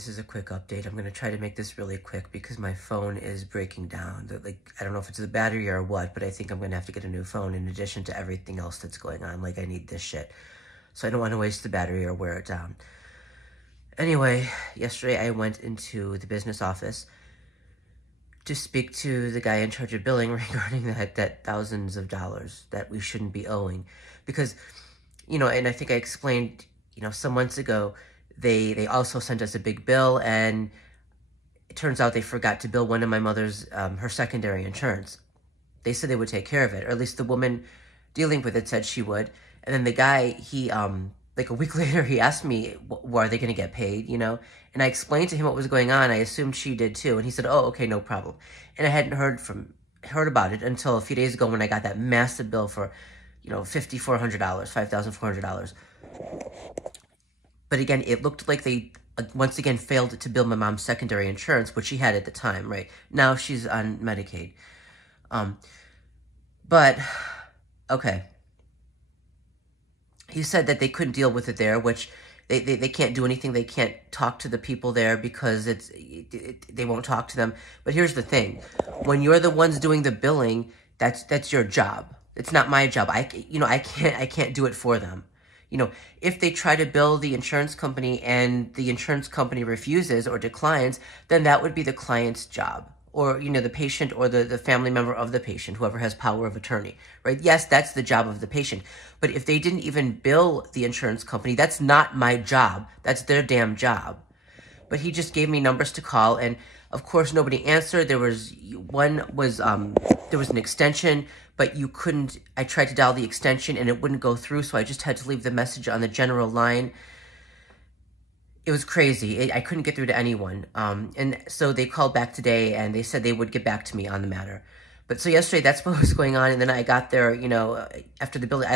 This is a quick update. I'm going to try to make this really quick because my phone is breaking down. I don't know if it's the battery or what, but I think I'm going to have to get a new phone in addition to everything else that's going on. Like, I need this shit. So I don't want to waste the battery or wear it down. Anyway, yesterday I went into the business office to speak to the guy in charge of billing regarding that thousands of dollars that we shouldn't be owing. Because, and I think I explained, some months ago, they also sent us a big bill, and it turns out they forgot to bill one of my mother's, her secondary insurance. They said they would take care of it, or at least the woman dealing with it said she would. And then the guy, he, like a week later, he asked me, are they going to get paid, And I explained to him what was going on. I assumed she did too. And he said, oh, okay, no problem. And I hadn't heard about it until a few days ago when I got that massive bill for, $5,400, $5,400. But again, it looked like they, once again, failed to bill my mom's secondary insurance, which she had at the time, right? Now she's on Medicaid. But, okay. He said that they couldn't deal with it there, which they can't do anything. They can't talk to the people there because they won't talk to them. But here's the thing. When you're the ones doing the billing, that's your job. It's not my job. I can't do it for them. If they try to bill the insurance company and the insurance company refuses or declines, then that would be the client's job, or, the patient or the family member of the patient, whoever has power of attorney, right? Yes, that's the job of the patient. But if they didn't even bill the insurance company, that's not my job. That's their damn job. But he just gave me numbers to call, and of course nobody answered. There was an extension, but you couldn't, I tried to dial the extension and it wouldn't go through, so I just had to leave the message on the general line. It was crazy. I couldn't get through to anyone. And so they called back today and they said they would get back to me on the matter. But so yesterday, that's what was going on. And then I got there, after the building,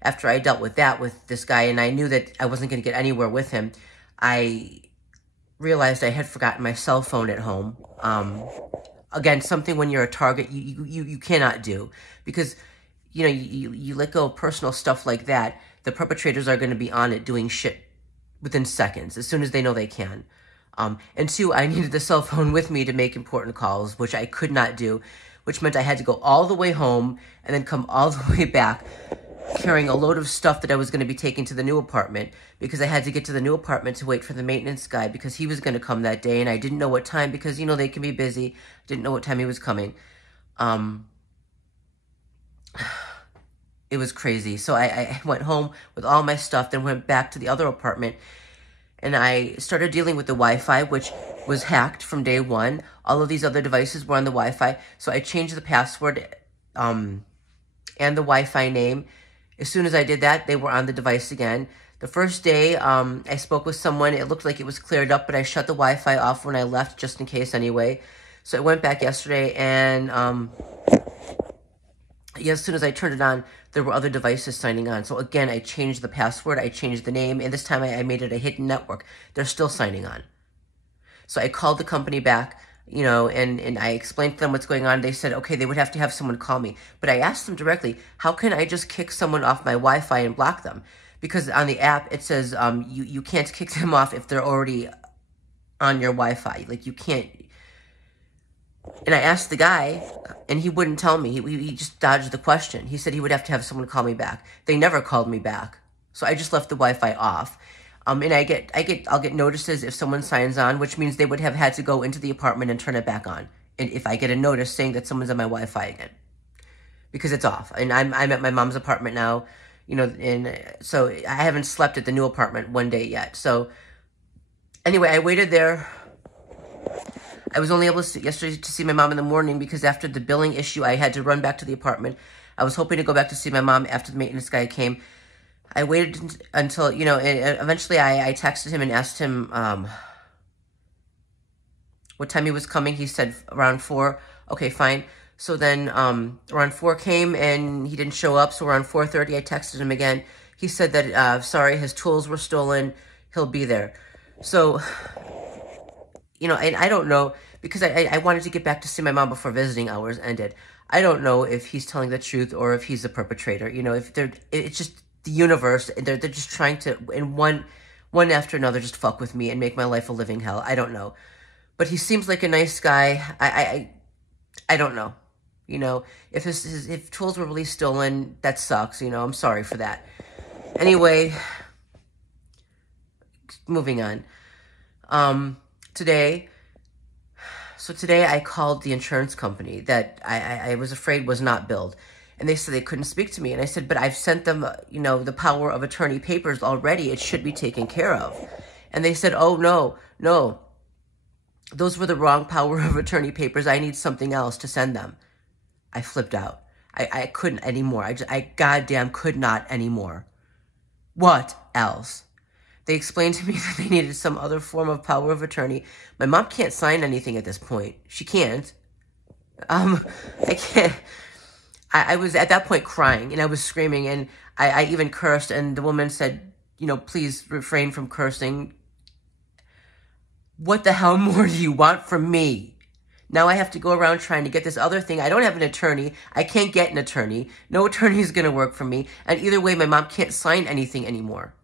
after I dealt with that with this guy, and I knew that I wasn't going to get anywhere with him, I realized I had forgotten my cell phone at home. Again, something when you're a target, you cannot do, because, you let go of personal stuff like that, the perpetrators are going to be on it doing shit within seconds, as soon as they know they can. And two, I needed the cell phone with me to make important calls, which I could not do, which meant I had to go all the way home and then come all the way back, carrying a load of stuff that I was going to be taking to the new apartment, because I had to get to the new apartment to wait for the maintenance guy, because he was going to come that day, and I didn't know what time, because, they can be busy. Didn't know what time he was coming. It was crazy. So I went home with all my stuff, then went back to the other apartment, and I started dealing with the Wi-Fi, which was hacked from day one. All of these other devices were on the Wi-Fi, so I changed the password and the Wi-Fi name. As soon as I did that, they were on the device again. The first day, I spoke with someone. It looked like it was cleared up, but I shut the Wi-Fi off when I left, just in case anyway. So I went back yesterday, and as soon as I turned it on, there were other devices signing on. So again, I changed the password, I changed the name, and this time I made it a hidden network. They're still signing on. So I called the company back, and I explained to them what's going on. They said, okay, they would have to have someone call me. But I asked them directly, how can I just kick someone off my Wi-Fi and block them? Because on the app, it says you can't kick them off if they're already on your Wi-Fi. Like, you can't. And I asked the guy, and he wouldn't tell me. He just dodged the question. He said he would have to have someone call me back. They never called me back. So I just left the Wi-Fi off. And I'll get notices if someone signs on, which means they would have had to go into the apartment and turn it back on. And if I get a notice saying that someone's on my Wi-Fi again, because it's off. And I'm at my mom's apartment now, and so I haven't slept at the new apartment one day yet. So anyway, I waited there. I was only able to yesterday to see my mom in the morning, because after the billing issue, I had to run back to the apartment. I was hoping to go back to see my mom after the maintenance guy came. I waited until, and eventually I texted him and asked him what time he was coming. He said around 4. Okay, fine. So then around 4 came and he didn't show up. So around 4:30, I texted him again. He said that, sorry, his tools were stolen. He'll be there. So, and I don't know, because I wanted to get back to see my mom before visiting hours ended. I don't know if he's telling the truth or if he's a perpetrator. If it's just the universe. They're just trying to, in one one after another just fuck with me and make my life a living hell. I don't know. But he seems like a nice guy. I don't know. You know, if tools were really stolen, that sucks. You know, I'm sorry for that. Anyway, moving on. Today I called the insurance company that I was afraid was not billed. And they said they couldn't speak to me. And I said, but I've sent them, you know, the power of attorney papers already. It should be taken care of. And they said, oh, no. Those were the wrong power of attorney papers. I need something else to send them. I flipped out. I couldn't anymore. I goddamn could not anymore. What else? They explained to me that they needed some other form of power of attorney. My mom can't sign anything at this point. She can't. I can't. I was at that point crying, and I was screaming, and I even cursed, and the woman said, you know, please refrain from cursing. What the hell more do you want from me? Now I have to go around trying to get this other thing. I don't have an attorney. I can't get an attorney. No attorney is going to work for me. And either way, my mom can't sign anything anymore.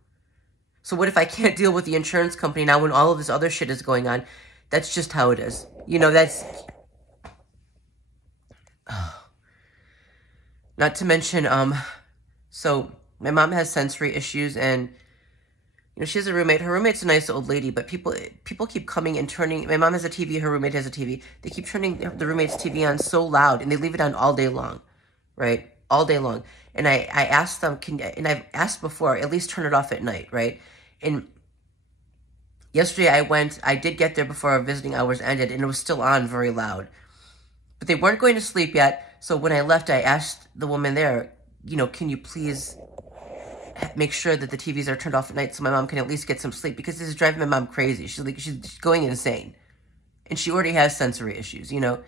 So what if I can't deal with the insurance company now when all of this other shit is going on? That's just how it is. You know, that's... Not to mention, so my mom has sensory issues, and, you know, she has a roommate. Her roommate's a nice old lady, but people keep coming and turning... My mom has a TV, her roommate has a TV. They keep turning the roommate's TV on so loud, and they leave it on all day long, right? All day long. And I asked them, and I've asked before, at least turn it off at night, right? And yesterday I did get there before our visiting hours ended, and it was still on very loud. But they weren't going to sleep yet, so when I left, I asked the woman there, you know, can you please make sure that the TVs are turned off at night so my mom can at least get some sleep, because this is driving my mom crazy. She's going insane. And she already has sensory issues, you know.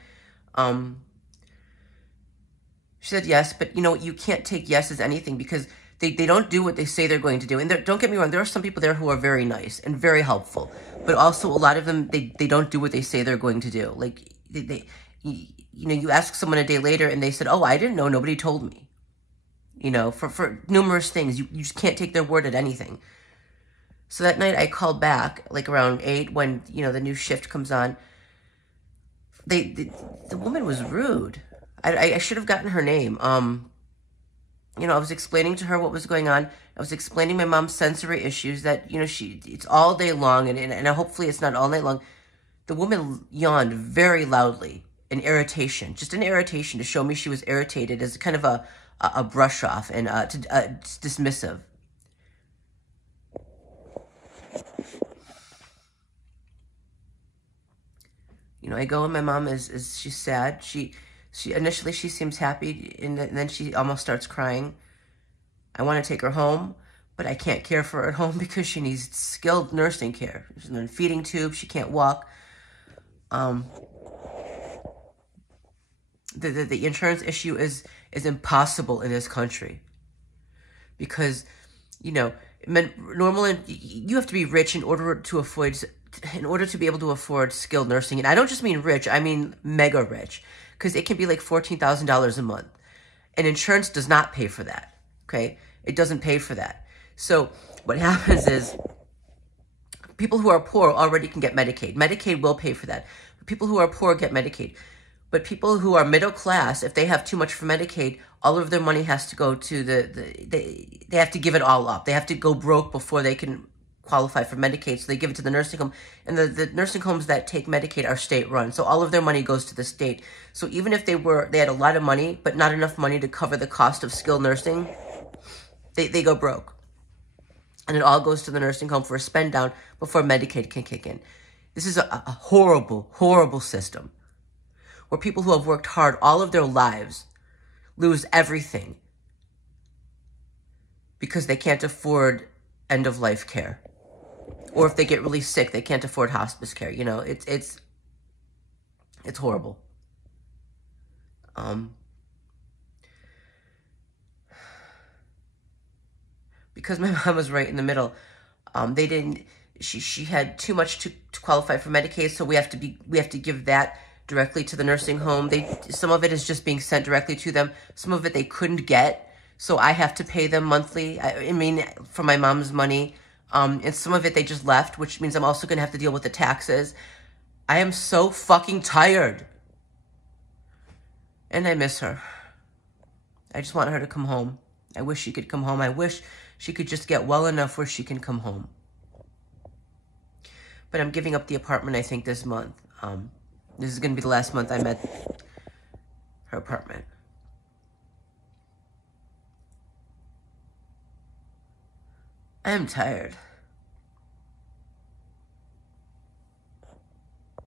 She said yes, but, you know, you can't take yes as anything, because they don't do what they say they're going to do. And don't get me wrong, there are some people there who are very nice and very helpful. But also, a lot of them, they don't do what they say they're going to do. Like, you know, you ask someone a day later and they said, oh, I didn't know, nobody told me. You know, for numerous things. You just can't take their word at anything. So that night I called back, like around 8 when, you know, the new shift comes on. The woman was rude. I should have gotten her name. You know, I was explaining to her what was going on. I was explaining my mom's sensory issues, that, you know, it's all day long, and hopefully it's not all night long. The woman yawned very loudly in irritation, just an irritation to show me she was irritated, as kind of a brush off and dismissive. You know, I go and my mom is she's sad. She initially she seems happy, and then she almost starts crying. I want to take her home, but I can't care for her at home because she needs skilled nursing care. She's in a feeding tube. She can't walk. The insurance issue is impossible in this country, because, you know, normally you have to be rich in order to be able to afford skilled nursing. And I don't just mean rich, I mean mega rich, because it can be like $14,000 a month, and insurance does not pay for that. Okay, it doesn't pay for that. So what happens is, people who are poor already can get Medicaid. Medicaid will pay for that. People who are poor get Medicaid. But people who are middle class, if they have too much for Medicaid, all of their money has to go to they have to give it all up. They have to go broke before they can qualify for Medicaid, so they give it to the nursing home. And the nursing homes that take Medicaid are state-run, so all of their money goes to the state. So even if they had a lot of money, but not enough money to cover the cost of skilled nursing, they go broke. And it all goes to the nursing home for a spend down before Medicaid can kick in. This is a horrible, horrible system, where people who have worked hard all of their lives lose everything because they can't afford end-of-life care. Or if they get really sick, they can't afford hospice care. You know, it's horrible. Because my mom was right in the middle, she had too much to qualify for Medicaid, so we have to give that directly to the nursing home. Some of it is just being sent directly to them. Some of it they couldn't get, so I have to pay them monthly. I mean, for my mom's money. And some of it they just left, which means I'm also going to have to deal with the taxes. I am so fucking tired. And I miss her. I just want her to come home. I wish she could come home. I wish she could just get well enough where she can come home. But I'm giving up the apartment, I think, this month. This is going to be the last month I'm at her apartment. I am tired.